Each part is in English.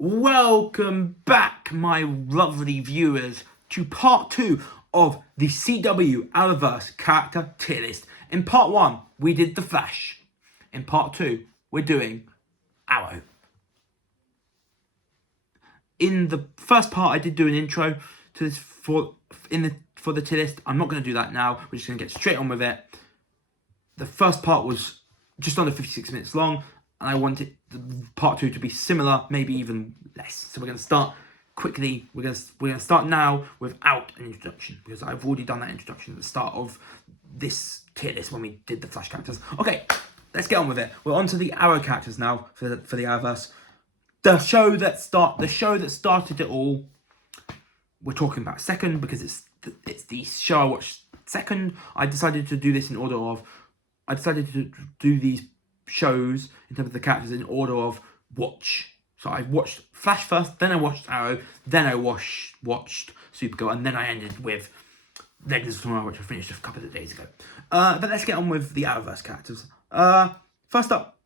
Welcome back, my lovely viewers, to part 2 of the CW Arrowverse character tier list. In part 1, we did The Flash. In part 2, we're doing Arrow. In the first part, I did do an intro to this for the tier list. I'm not going to do that now. We're just going to get straight on with it. The first part was just under 56 minutes long, and I wanted part 2 to be similar, maybe even less. So we're going to start quickly. We're going to start now without an introduction, because I've already done that introduction at the start of this tier list when we did the Flash characters. Okay, let's get on with it. We're on to the Arrow characters now for the Arrowverse. The show that started it all. We're talking about second because it's the show I watched second. I decided to do this in order of. I decided to do these shows in terms of the characters in order of watch. So I watched Flash first, then I watched Arrow, then I watched Supergirl, and then I ended with Legends of Tomorrow, which I finished a couple of days ago. But let's get on with the Arrowverse characters. First up,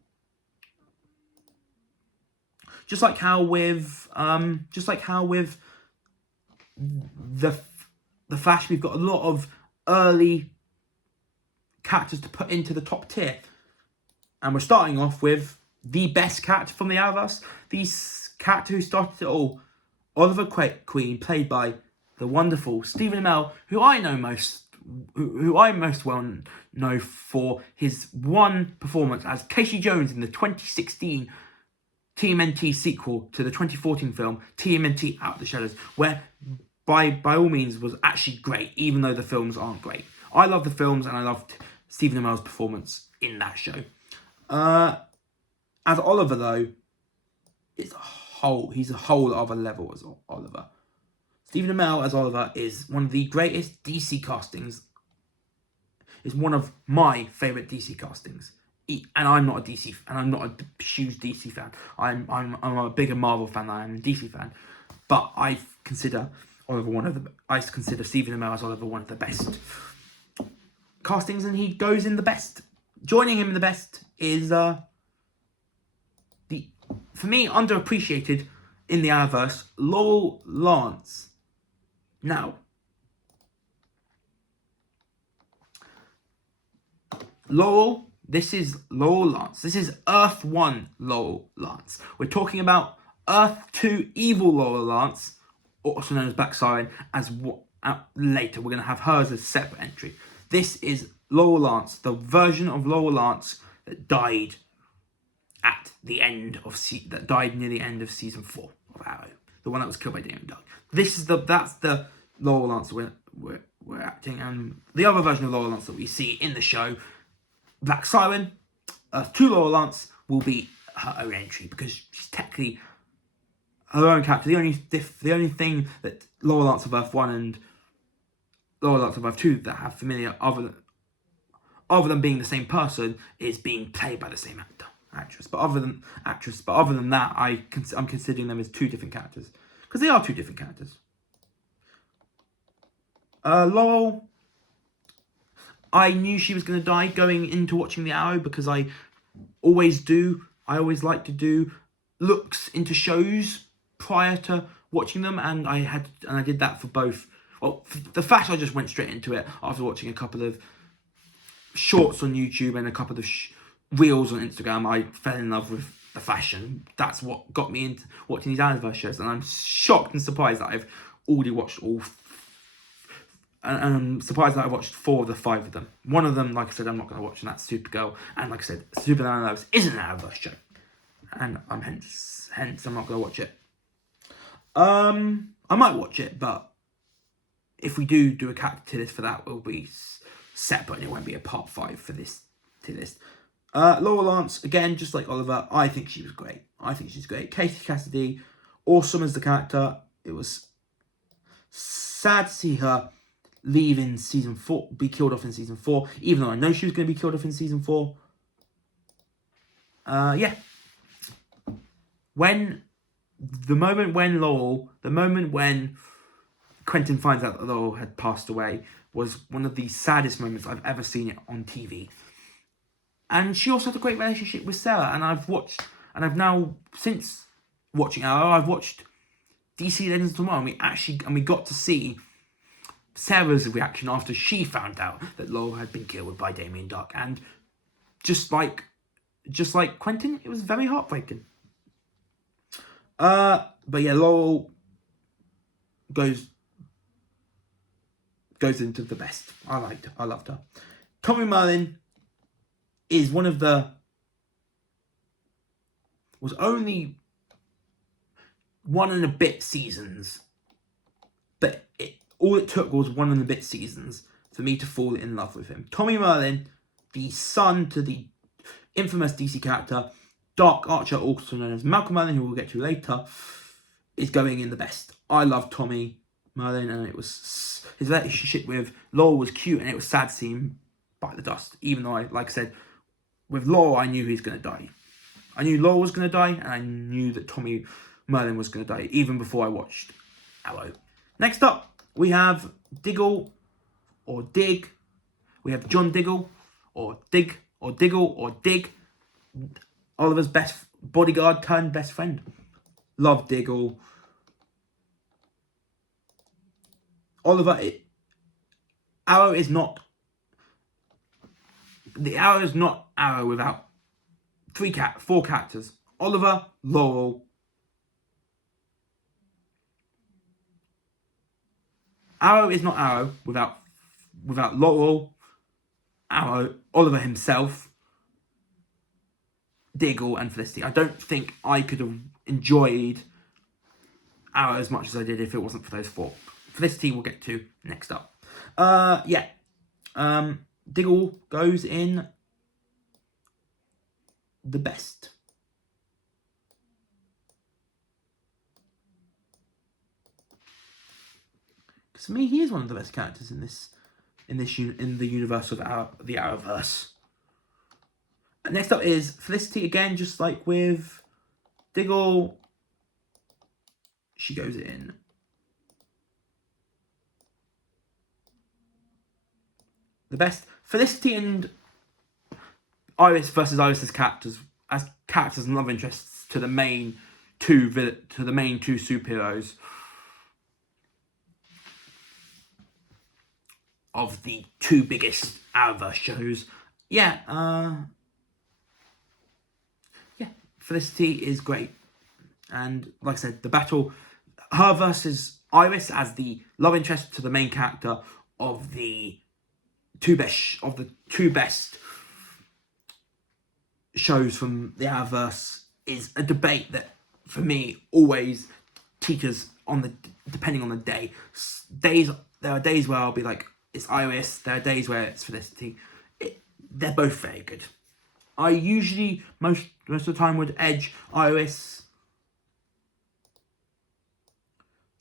just like how with the Flash, we've got a lot of early characters to put into the top tier, and we're starting off with the best character from the Arrowverse, the character who started it all, Oliver Queen, played by the wonderful Stephen Amell, who I most well know for his one performance as Casey Jones in the 2016 TMNT sequel to the 2014 film TMNT Out of the Shadows, where by all means was actually great, even though the films aren't great. I love the films, and I loved Stephen Amell's performance in that show. As Oliver, though, he's a whole other level as Oliver. Stephen Amell as Oliver is one of the greatest DC castings. Is one of my favourite DC castings. And I'm not a huge DC fan. I'm a bigger Marvel fan than I am a DC fan. But I consider Stephen Amell as Oliver one of the best castings, and he goes in the best. Joining him in the best is for me, underappreciated in the Arrowverse, Laurel Lance. Now, this is Laurel Lance. This is Earth 1 Laurel Lance. We're talking about Earth 2 Evil Laurel Lance, also known as Black Siren, later. We're going to have her as a separate entry. This is Laurel Lance, the version of Laurel Lance that died near the end of season 4 of Arrow, the one that was killed by Damon Dark. That's the Laurel Lance we're acting, and the other version of Laurel Lance that we see in the show, Black Siren, Earth 2 Laurel Lance, will be her own entry because she's technically her own character. The only thing that Laurel Lance of Earth 1 and Laurel Lance of Earth 2 that have familiar, other than being the same person, is being played by the same actress. But other than that, I'm considering them as two different characters, because they are two different characters. Laurel, I knew she was going to die going into watching the Arrow, because I always do. I always like to do looks into shows prior to watching them, and I did that for both. Well, for the Flash, I just went straight into it after watching a couple of shorts on YouTube and a couple of reels on Instagram. I fell in love with the fashion. That's what got me into watching these Arrowverse shows, and I'm shocked and surprised that I've already watched all. And I'm surprised that I watched 4 of the 5 of them. One of them, like I said, I'm not going to watch, and that's Supergirl. And like I said, Supergirl isn't an Arrowverse show, and I'm hence I'm not going to watch it. I might watch it, but if we do a character tier list for that, it will be separate, and it won't be a part 5 for this tier list. Laurel Lance, again, just like Oliver, I think she was great. I think she's great. Katie Cassidy, awesome as the character. It was sad to see her leave in season 4, be killed off in season 4, even though I know she was going to be killed off in season 4. Yeah. The moment when Quentin finds out that Laurel had passed away was one of the saddest moments I've ever seen it on TV. And she also had a great relationship with Sarah, and I've now, since watching Arrow, I've watched DC Legends of Tomorrow, and we got to see Sarah's reaction after she found out that Laurel had been killed by Damien Dark, and just like Quentin, it was very heartbreaking. But yeah, Laurel goes into the best. I loved her. Tommy Merlin is was only 1 and a bit seasons, but all it took was 1 and a bit seasons for me to fall in love with him. Tommy Merlin, the son to the infamous DC character Dark Archer, also known as Malcolm Merlin, who we'll get to later, is going in the best. I love Tommy Merlin, and it was his relationship with Laurel was cute, and it was sad to see him bite the dust. Even though, like I said, with Laurel, I knew he was going to die. I knew Laurel was going to die, and I knew that Tommy Merlin was going to die, even before I watched Arrow. Next up, we have Diggle, or Dig. We have John Diggle, or Dig, or Diggle, or Dig. Oliver's best bodyguard turned best friend. Love Diggle. Oliver, Arrow is not... The Arrow is not Arrow without 4 characters. Oliver, Laurel. Arrow is not Arrow without Laurel, Arrow, Oliver himself, Diggle, and Felicity. I don't think I could have enjoyed Arrow as much as I did if it wasn't for those 4. Felicity we'll get to next up. Diggle goes in the best. Because for me, he is one of the best characters in the universe of the Arrowverse. And next up is Felicity again, just like with Diggle. She goes in the best. Felicity and Iris versus Iris's characters and love interests to the main 2 superheroes of the 2 biggest Arrowverse shows. Felicity is great, and like I said, the battle, her versus Iris as the love interest to the main character of the 2 best shows from the Arrowverse, is a debate that for me always teeters on depending on the day. There are days where I'll be like, it's Iris. There are days where it's Felicity. They're both very good. I usually most of the time would edge Iris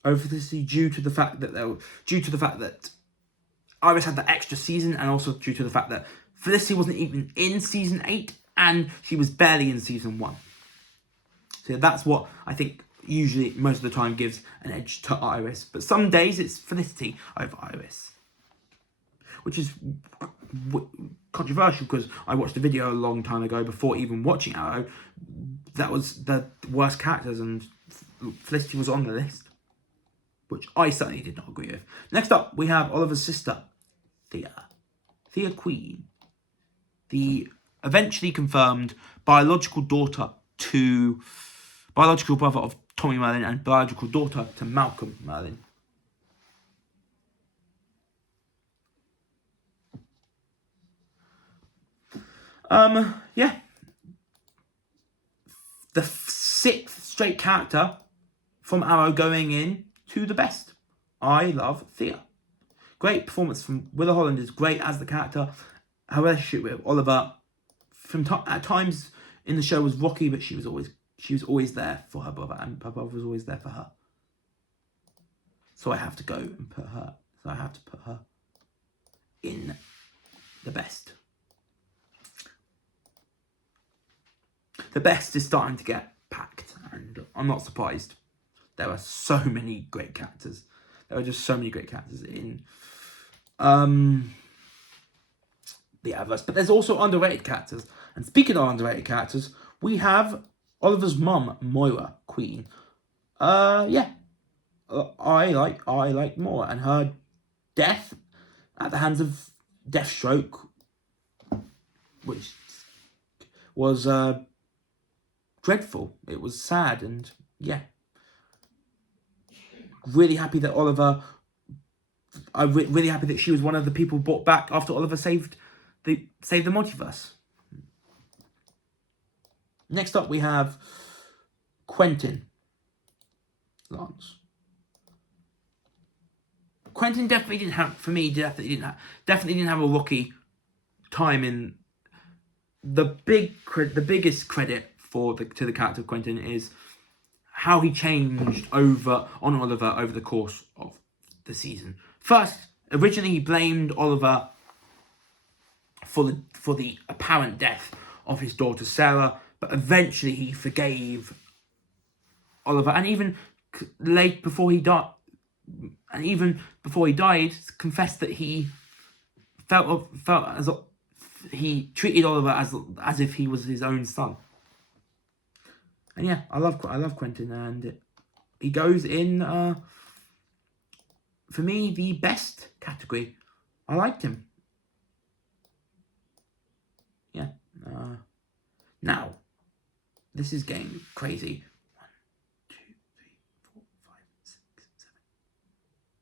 over Felicity due to the fact that Iris had that extra season, and also due to the fact that Felicity wasn't even in season 8 and she was barely in season 1. So that's what I think usually most of the time gives an edge to Iris. But some days it's Felicity over Iris, which is controversial because I watched a video a long time ago before even watching Arrow that was the worst characters, and Felicity was on the list, which I certainly did not agree with. Next up, we have Oliver's sister, Thea Queen, the eventually confirmed biological brother of Tommy Merlin and biological daughter to Malcolm Merlin. The 6th straight character from Arrow going in to the best. I love Thea. Great performance from Willa Holland is great as the character. Her relationship with Oliver at times in the show was rocky, but she was always there for her brother, and her brother was always there for her. So I have to put her in the best. The best is starting to get packed, and I'm not surprised. There are so many great characters. There are just so many great characters in the Arrowverse. But there's also underrated characters. And speaking of underrated characters, we have Oliver's mum, Moira Queen. Yeah, I like Moira, and her death at the hands of Deathstroke, which was dreadful. It was sad, and yeah, really happy that Oliver. I'm really happy that she was one of the people brought back after Oliver saved the multiverse. Next up, we have Quentin Lance. Quentin definitely didn't have, for me, definitely didn't have a rocky time in the biggest credit to the character of Quentin is how he changed on Oliver over the course of the season. First, originally he blamed Oliver for the apparent death of his daughter Sarah, but eventually he forgave Oliver, and even before he died, confessed that he felt as he treated Oliver as if he was his own son. And yeah, I love Quentin, and he goes in for me the best category. I liked him. Yeah. Now, this is getting crazy. 1, 2, 3, 4, 5, 6,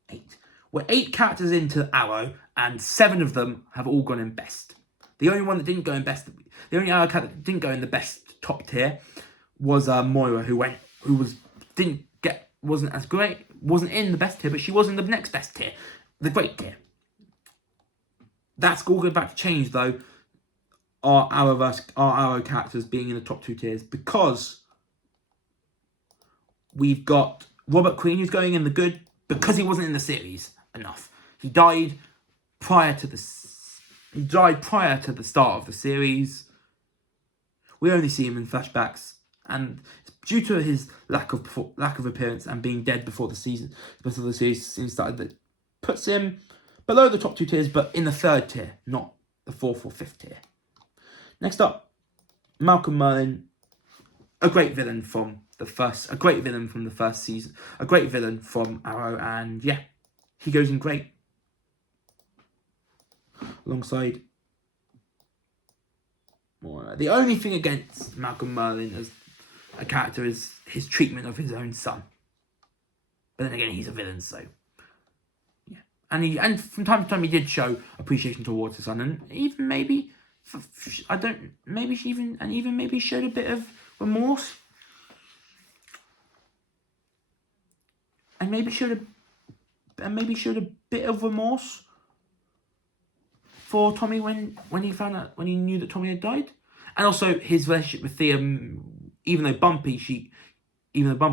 7, 8. We're 8 characters into Arrow, and 7 of them have all gone in best. The only one that didn't go in best, the only Arrow character that didn't go in the best top tier was Moira, wasn't as great, wasn't in the best tier, but she was in the next best tier, the great tier. That's all about to change though. Our Arrow characters being in the top 2 tiers, because we've got Robert Queen, who's going in the good because he wasn't in the series enough. He died prior to the start of the series. We only see him in flashbacks, and due to his lack of appearance and being dead before the series started, that puts him below the top 2 tiers, but in the 3rd tier, not the 4th or 5th tier. Next up, Malcolm Merlyn, a great villain from the first season, a great villain from Arrow, and yeah, he goes in great alongside Moira. The only thing against Malcolm Merlyn as a character is his treatment of his own son. But then again, he's a villain, so yeah. And from time to time, he did show appreciation towards his son, and even maybe maybe showed a bit of remorse, and maybe showed a bit of remorse for Tommy when he knew that Tommy had died, and also his relationship with Thea. Even though Bumpy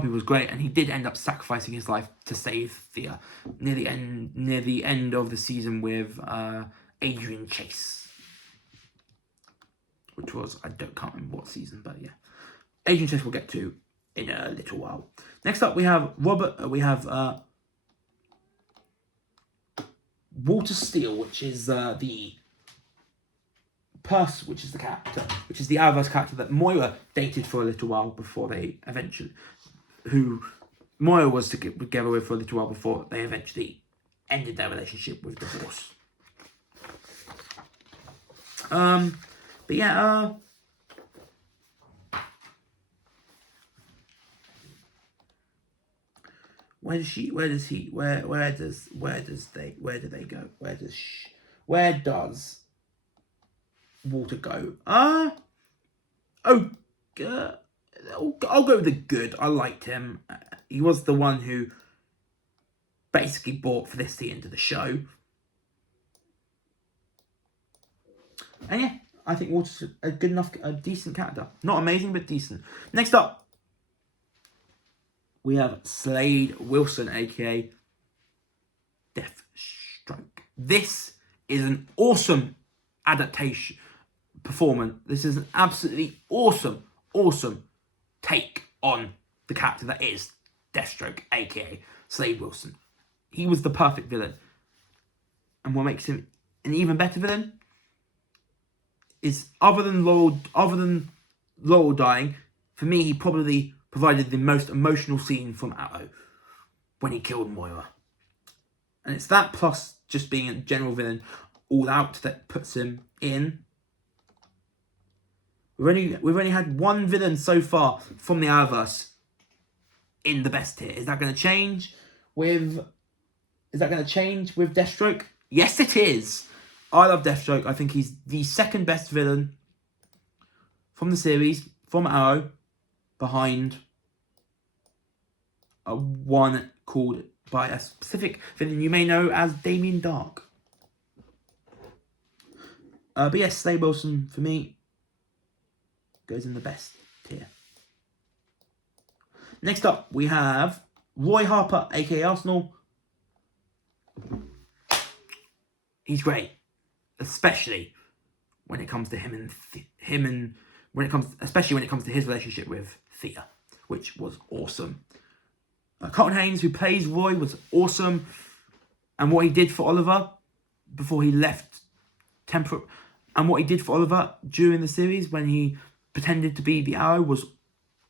was great, and he did end up sacrificing his life to save Thea near the end of the season with Adrian Chase, which was, can't remember what season, but yeah, Adrian Chase we'll get to in a little while. Next up, we have Walter Steele, which is the Arrowverse character that Moira dated for a little while before they eventually, who Moira was together with for a little while before they eventually ended their relationship with divorce. But yeah, where do they go? Where does Walter go? I'll go with the good. I liked him. He was the one who basically brought Felicity into the show. And yeah, I think Walter's a decent character. Not amazing, but decent. Next up, we have Slade Wilson, aka Deathstroke. This is an awesome adaptation performance. This is an absolutely awesome take on the character that is Deathstroke, aka Slade Wilson. He was the perfect villain. And what makes him an even better villain is, other than Laurel dying, For me, he probably provided the most emotional scene from Arrow when he killed Moira. And it's that plus just being a general villain all out that puts him in. We've only had one villain so far from the Arrowverse in the best tier. Is that going to change with Deathstroke? Yes, it is. I love Deathstroke. I think he's the second best villain from the series, from Arrow, behind one called by a specific villain you may know as Damien Dark. But yes, Slade Wilson, for me, goes in the best tier. Next up, we have Roy Harper, aka Arsenal. He's great, especially when it comes to especially when it comes to his relationship with Thea, which was awesome. Colton Haynes, who plays Roy, was awesome, and what he did for Oliver before he left and what he did for Oliver during the series when he pretended to be the Arrow was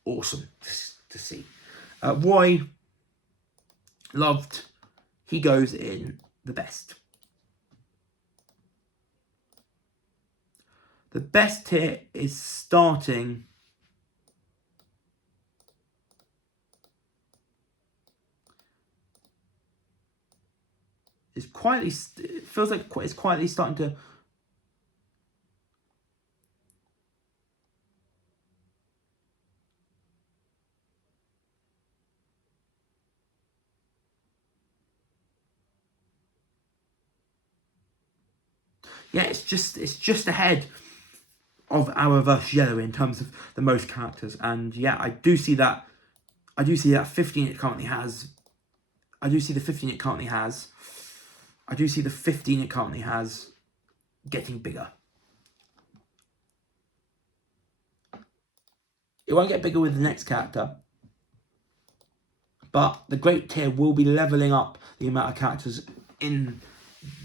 awesome to see. Roy, loved. He goes in the best. The best tier is starting it feels like it's quietly starting to it's just ahead of Arrowverse Yellow in terms of the most characters, and yeah, I do see that 15 it currently has. I do see the 15 it currently has getting bigger. It won't get bigger with the next character, but the Great Tier will be leveling up the amount of characters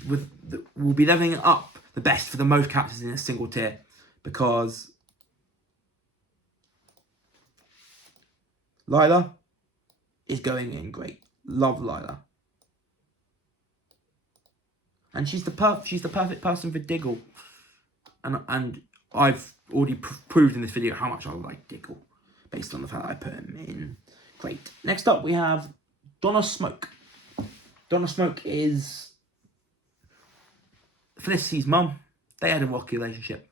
will be leveling up the best for the most characters in a single tier, because Lila is going in great. Love Lila. And she's the perfect person for Diggle. And I've already proved in this video how much I like Diggle, based on the fact that I put him in great. Next up, we have Donna Smoke. Donna Smoke is Felicity's mum. They had a rocky relationship,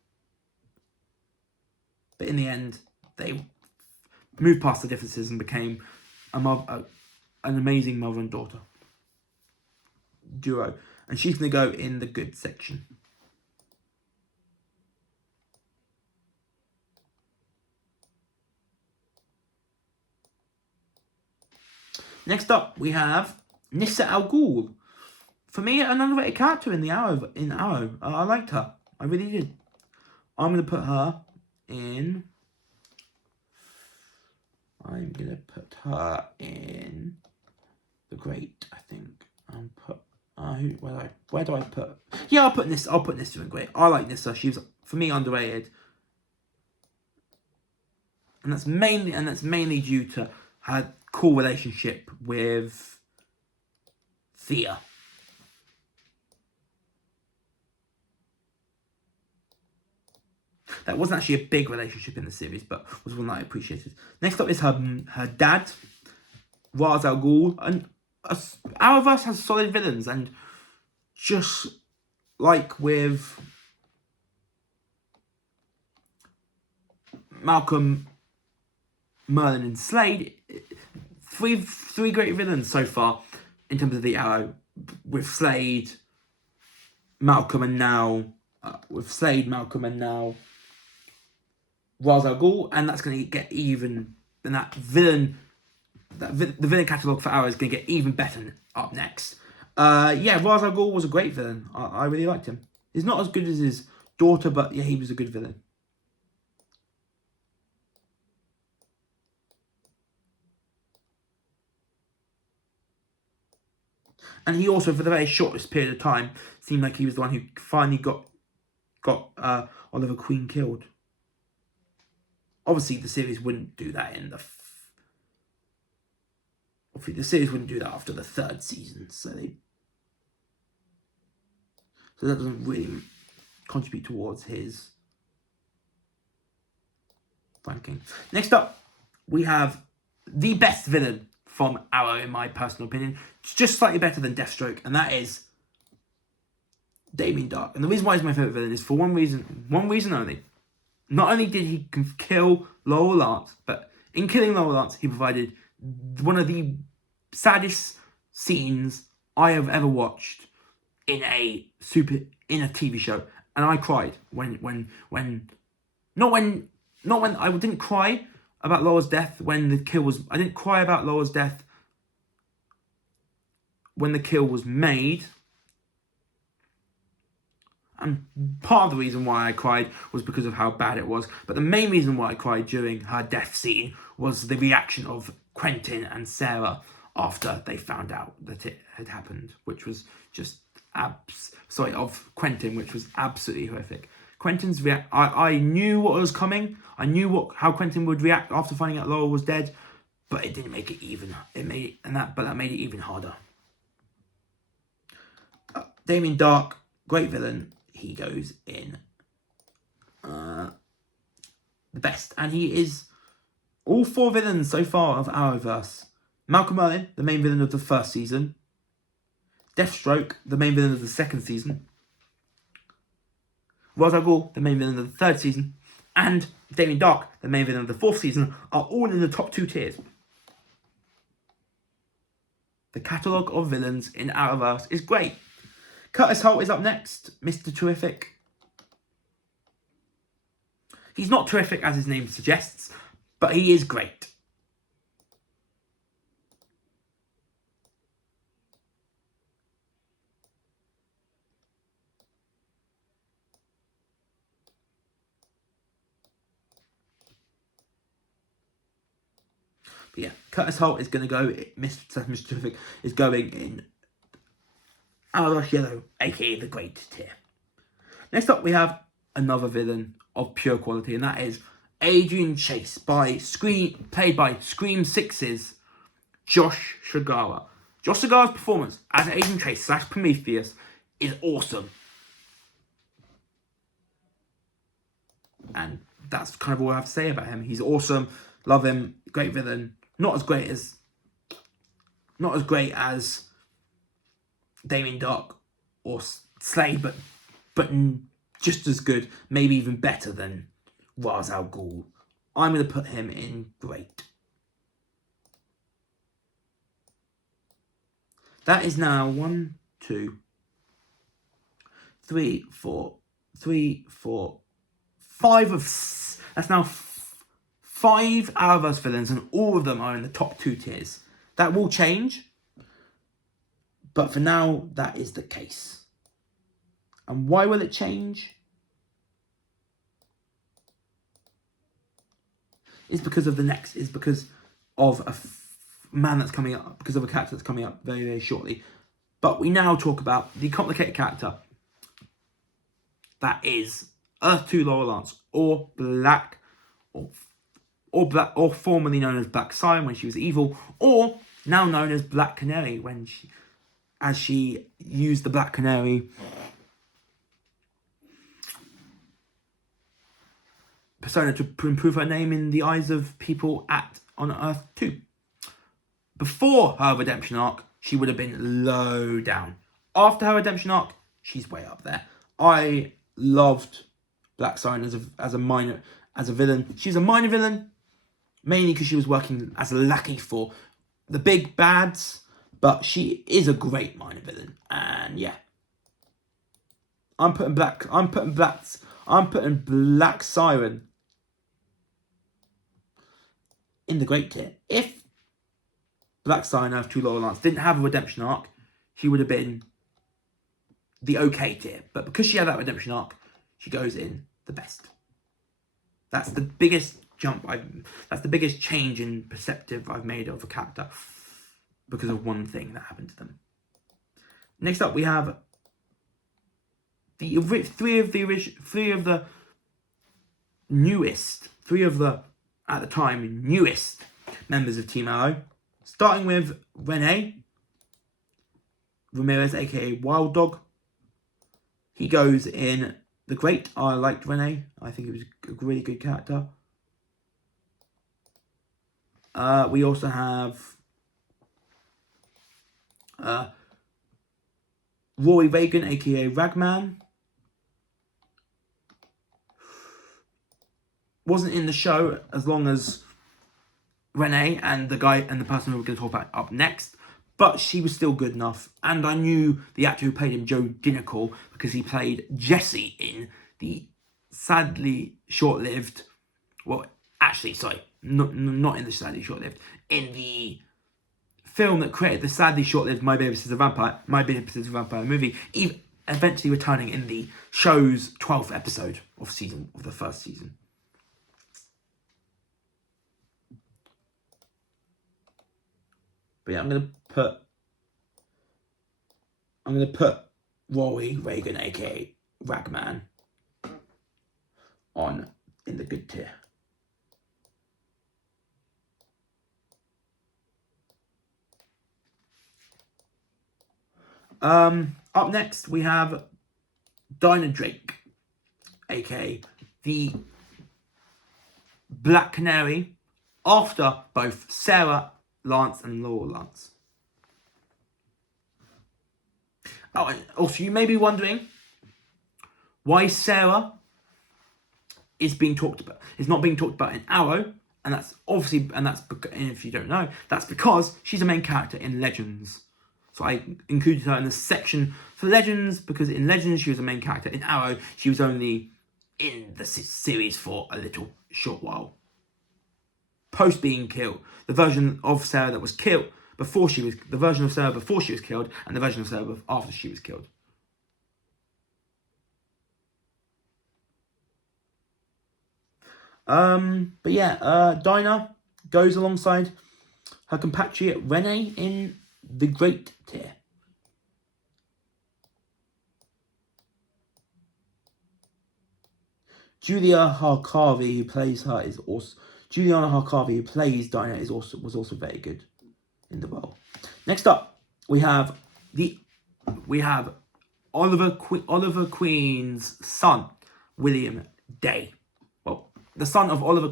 but in the end, they moved past the differences and became an amazing mother and daughter duo. And she's going to go in the good section. Next up, we have Nyssa Al Ghul. For me, an underrated character in Arrow. I liked her. I really did. I'm going to put her in the great, I think. Where do I put? Yeah, I'll put Nyssa in great. I like Nyssa. She was, for me, underrated. And that's mainly due to her cool relationship with Thea. That wasn't actually a big relationship in the series, but was one that I appreciated. Next up is her dad, Ra's al Ghul. And Arrowverse has solid villains, and just like with Malcolm, Merlin, and Slade, three great villains so far in terms of the Arrow, with Slade, Malcolm, and now Ra's al Ghul, and that's going to get even. And the villain catalogue for Arrow is going to get even better up next. Ra's al Ghul was a great villain. I really liked him. He's not as good as his daughter, but yeah, he was a good villain. And he also, for the very shortest period of time, seemed like he was the one who finally got Oliver Queen killed. obviously the series wouldn't do that in the. Obviously, the series wouldn't do that after the 3rd season, so that doesn't really contribute towards his ranking. Next up, we have the best villain from Arrow, in my personal opinion. It's just slightly better than Deathstroke, and that is Damien Dark. And the reason why he's my favourite villain is for one reason only. Not only did he kill Laurel Lance, but in killing Laurel Lance, he provided one of the saddest scenes I have ever watched in a TV show, and I cried not when I didn't cry about Laurel's death when the kill was. I didn't cry about Laurel's death when the kill was made. And part of the reason why I cried was because of how bad it was. But the main reason why I cried during her death scene was the reaction of Quentin and Sarah after they found out that it had happened, which was just of Quentin, which was absolutely horrific. Quentin's I knew what was coming. I knew how Quentin would react after finding out Laurel was dead, but it didn't make it even. That made it even harder. Damien Dark, great villain. He goes in the best, and he is all 4 villains so far of Arrowverse. Malcolm Merlyn, the main villain of the 1st season. Deathstroke, the main villain of the 2nd season. Ra's al Ghul, the main villain of the 3rd season. And Damien Dark, the main villain of the 4th season, are all in the top 2 tiers. The catalogue of villains in Arrowverse is great. Curtis Holt is up next, Mr. Terrific. He's not terrific as his name suggests, but he is great. But yeah, Curtis Holt is going to go, Mr. Terrific is going in Arrowverse Yellow, aka the Great Tier. Next up, we have another villain of pure quality, and that is Adrian Chase, played by Scream 6's Josh Segarra. Josh Segarra's performance as Adrian Chase / Prometheus is awesome. And that's kind of all I have to say about him. He's awesome. Love him. Great villain. Not as great as Damien Dark or Slade, but just as good, maybe even better than Ra's al Ghul. I'm going to put him in great. That is now 1, 2, 3, 4, 5 of... That's now 5 Arrowverse villains, and all of them are in the top 2 tiers. That will change, but for now, that is the case. And why will it change? It's because of a man that's coming up, because of a character that's coming up very, very shortly. But we now talk about the complicated character that is Earth 2 Laurel Lance, or formerly known as Black Siren when she was evil, or now known as Black Canary as she used the Black Canary persona to improve her name in the eyes of people on Earth 2. Before her redemption arc, she would have been low down. After her redemption arc, she's way up there. I loved Black Siren as a villain. She's a minor villain, mainly because she was working as a lackey for the big bads, but she is a great minor villain. And yeah, I'm putting Black Siren in the great tier. If Black Siren Earth 2 Laurel Lance didn't have a redemption arc, she would have been the okay tier. But because she had that redemption arc, she goes in the best. That's the biggest that's the biggest change in perspective I've made of a character because of one thing that happened to them. Next up, we have three of the at the time, newest members of Team Arrow. Starting with Rene Ramirez, aka Wild Dog. He goes in The Great. I liked Rene. I think he was a really good character. We also have Rory Reagan, aka Ragman. Wasn't in the show as long as Renee and the person who we're going to talk about up next, but she was still good enough. And I knew the actor who played him, Joe Dinical, because he played Jesse in the sadly short-lived, well, actually, sorry, not in the sadly short-lived, in the film that created the sadly short-lived My Baby Sister Vampire movie, eventually returning in the show's 12th episode of the first season. But yeah, I'm gonna put Rory Reagan, aka Ragman, on in the good tier. Up next we have Dinah Drake, aka the Black Canary, after both Sarah Lance and Laura Lance. Oh, and also you may be wondering why Sarah is not being talked about in Arrow, and that's if you don't know, that's because she's a main character in Legends. So I included her in the section for Legends because in Legends she was a main character. In Arrow she was only in the series for a little short while. Post being killed, the version of Sarah that was killed the version of Sarah before she was killed, and the version of Sarah after she was killed. But yeah, Dinah goes alongside her compatriot Renee in the Great tier. Juliana Harkavy, who plays Dinah, was also very good in the role. Next up, we have Oliver Queen's son, William Day. Well, the son of Oliver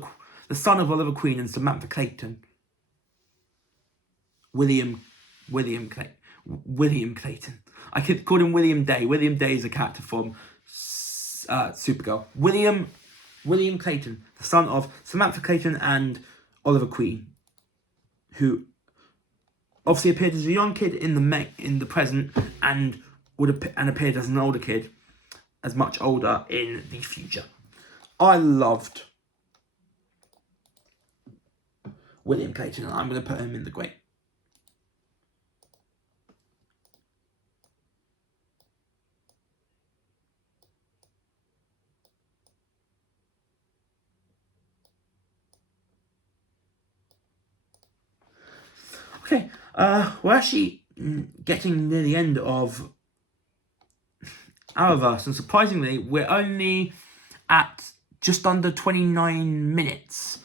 Queen and Samantha Clayton. William Clayton. I could call him William Day. William Day is a character from Supergirl. William Clayton, the son of Samantha Clayton and Oliver Queen, who obviously appeared as a young kid in the present and appeared as an older kid, as much older in the future. I loved William Clayton, and I'm going to put him in the Great. Okay, we're actually getting near the end of Arrowverse, and surprisingly, we're only at just under 29 minutes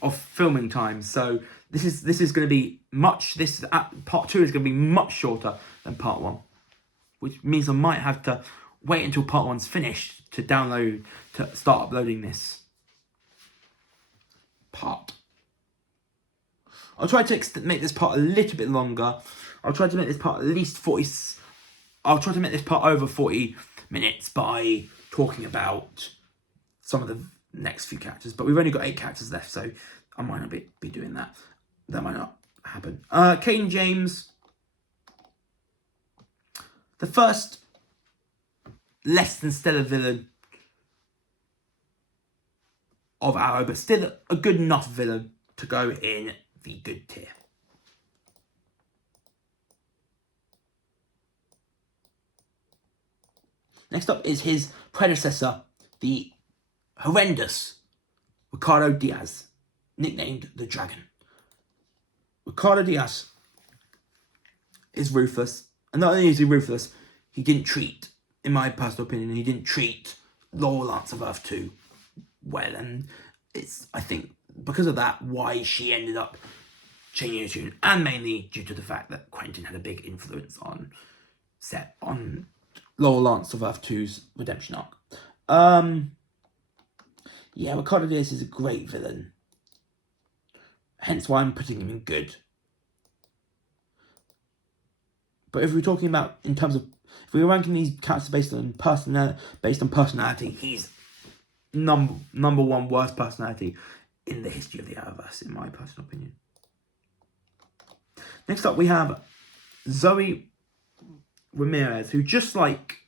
of filming time. So this is going to be part 2 is going to be much shorter than part 1, which means I might have to wait until part 1's finished to start uploading this part. I'll try to make this part a little bit longer. I'll try to make this part I'll try to make this part over 40 minutes by talking about some of the next few characters. But we've only got 8 characters left, so I might not be doing that. That might not happen. Kane James, the first less than stellar villain of Arrow, but still a good enough villain to go in the good tier. Next up is his predecessor, the horrendous Ricardo Diaz, nicknamed the Dragon. Ricardo Diaz is ruthless, and not only is he ruthless, in my personal opinion, he didn't treat Laura Lance of Earth 2 well, and I think because of that, why she ended up changing her tune, and mainly due to the fact that Quentin had a big influence on Laurel Lance of Earth 2's redemption arc. Yeah, Ricardo Diaz is a great villain. Hence why I'm putting him in good. But if we're talking about in terms of, if we were ranking these characters based on personality, he's number one worst personality in the history of the Arrowverse, in my personal opinion. Next up, we have Zoe Ramirez, who, just like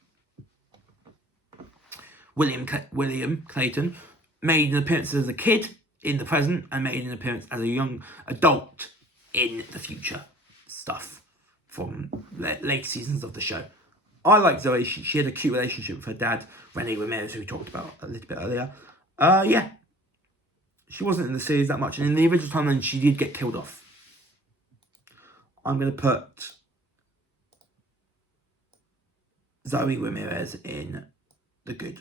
William Clayton, made an appearance as a kid in the present and made an appearance as a young adult in the future stuff from late seasons of the show. I like Zoe. She had a cute relationship with her dad, Renee Ramirez, who we talked about a little bit earlier. Yeah. She wasn't in the series that much, and in the original timeline, she did get killed off. I'm going to put Zoe Ramirez in the good.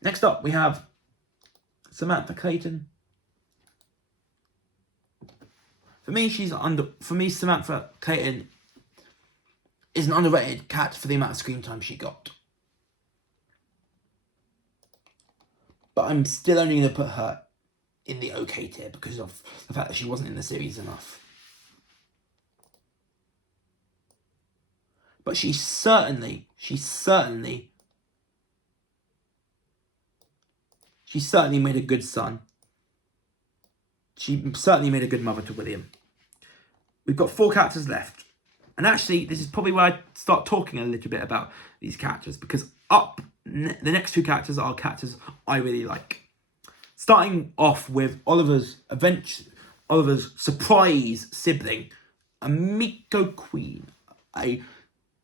Next up, we have Samantha Clayton. For me, Samantha Clayton is an underrated cat for the amount of screen time she got. But I'm still only going to put her in the okay tier because of the fact that she wasn't in the series enough. But she certainly made a good son. She certainly made a good mother to William. We've got 4 characters left. And actually, this is probably where I start talking a little bit about these characters, because the next 2 characters are characters I really like. Starting off with Oliver's surprise sibling, Emiko Queen, a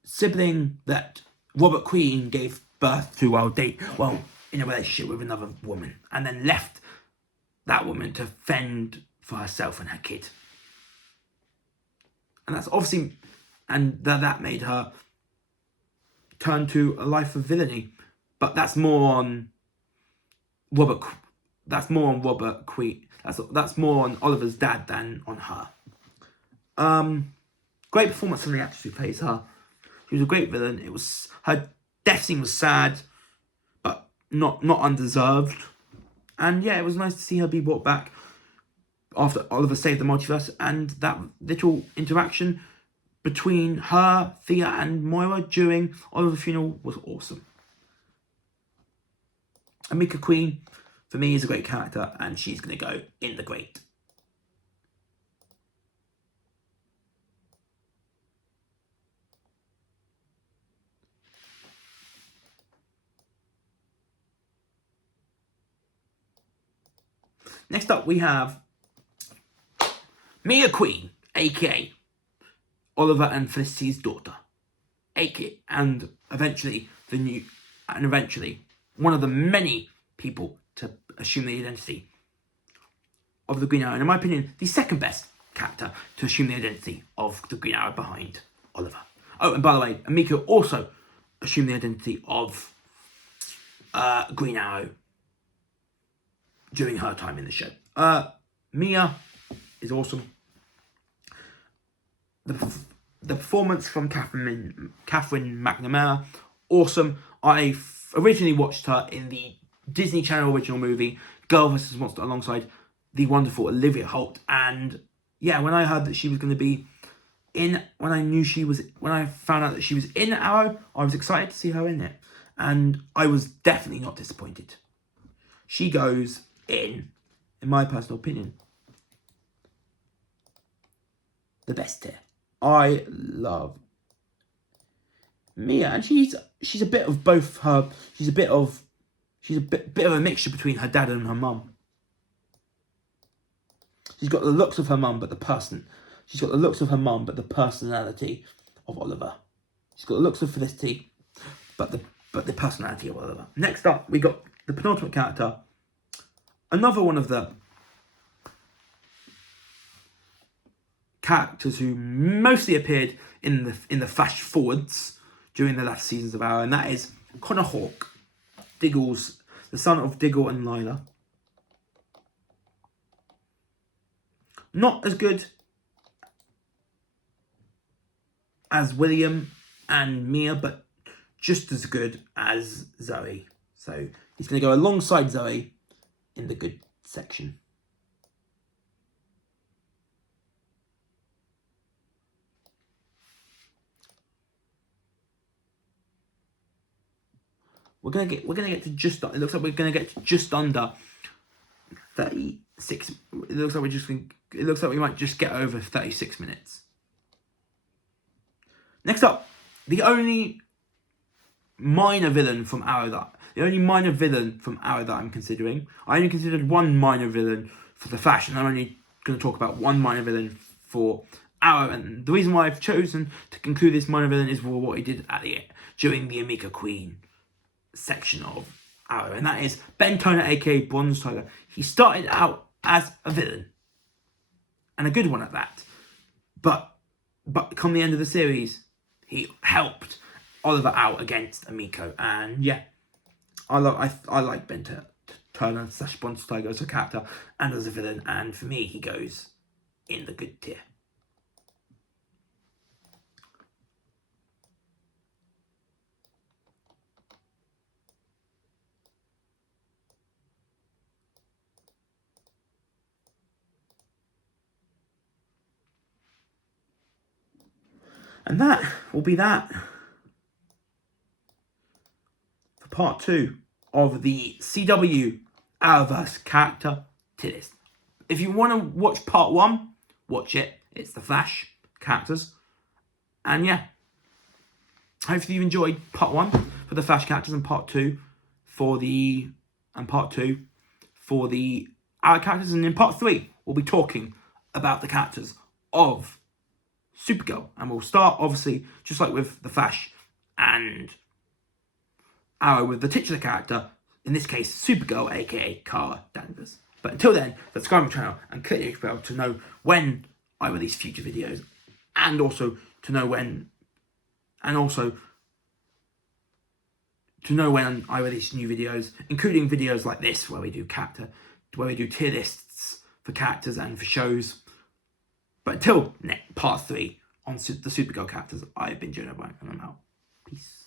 sibling that Robert Queen gave birth to in a relationship with another woman, and then left that woman to fend for herself and her kid. And that's obviously, and that made her turn to a life of villainy. But that's more on Robert Queen. That's more on Oliver's dad than on her. Great performance from the actress who plays her. She was a great villain. Her death scene was sad, but not undeserved. And yeah, it was nice to see her be brought back after Oliver saved the multiverse, and that little interaction between her, Thea, and Moira during Oliver's funeral was awesome. Emiko Queen, for me, is a great character, and she's going to go in the great. Next up, we have Mia Queen, aka Oliver and Felicity's daughter, and eventually one of the many people to assume the identity of the Green Arrow, and in my opinion, the second best character to assume the identity of the Green Arrow behind Oliver. Oh, and by the way, Emiko also assumed the identity of Green Arrow during her time in the show. Mia is awesome. The performance from Catherine McNamara, awesome. I originally watched her in the Disney Channel original movie Girl vs. Monster alongside the wonderful Olivia Holt, and yeah, when I heard that she was going to be in, when I found out that she was in Arrow, I was excited to see her in it, and I was definitely not disappointed. She goes in my personal opinion, the best tier. I love Mia, and she's a bit of both her. She's a bit of a mixture between her dad and her mum. She's got the looks of her mum, but the personality of Oliver. She's got the looks of Felicity, but the personality of Oliver. Next up, we got the penultimate character, another one of the characters who mostly appeared in the flash forwards during the last seasons of Arrow, and that is Connor Hawke, Diggle's the son of Diggle and Lila. Not as good as William and Mia, but just as good as Zoe. So he's going to go alongside Zoe in the good section. We're gonna get to just. It looks like we're gonna get to just under 36. It looks like It looks like we might just get over 36 minutes. Next up, the only minor villain from Arrow that I'm considering. I only considered one minor villain for the Flash, and I'm only going to talk about one minor villain for Arrow. And the reason why I've chosen to conclude this minor villain is for what he did during the Omega Queen section of Arrow, and that is Ben Toner, aka Bronze Tiger. He started out as a villain, and a good one at that. But come the end of the series, he helped Oliver out against Emiko, and yeah, I like Ben Turner / Bronze Tiger as a character and as a villain, and for me, he goes in the good tier. And that will be that for part 2 of the CW Arrowverse character tier list. If you want to watch part 1, watch it. It's the Flash characters. And yeah, hopefully you enjoyed part 1 for the Flash characters and part 2 for the Arrow characters. And in part 3, we'll be talking about the characters of Supergirl, and we'll start obviously just like with the Flash and Arrow with the titular character, in this case Supergirl, aka Kara Danvers. But until then, subscribe to my channel and click the bell to know when I release future videos, and also to know when I release new videos, including videos like this where we do tier lists for characters and for shows. But until part 3 on the Supergirl characters, I've been Jonah O'Brien, and I'm out. Peace.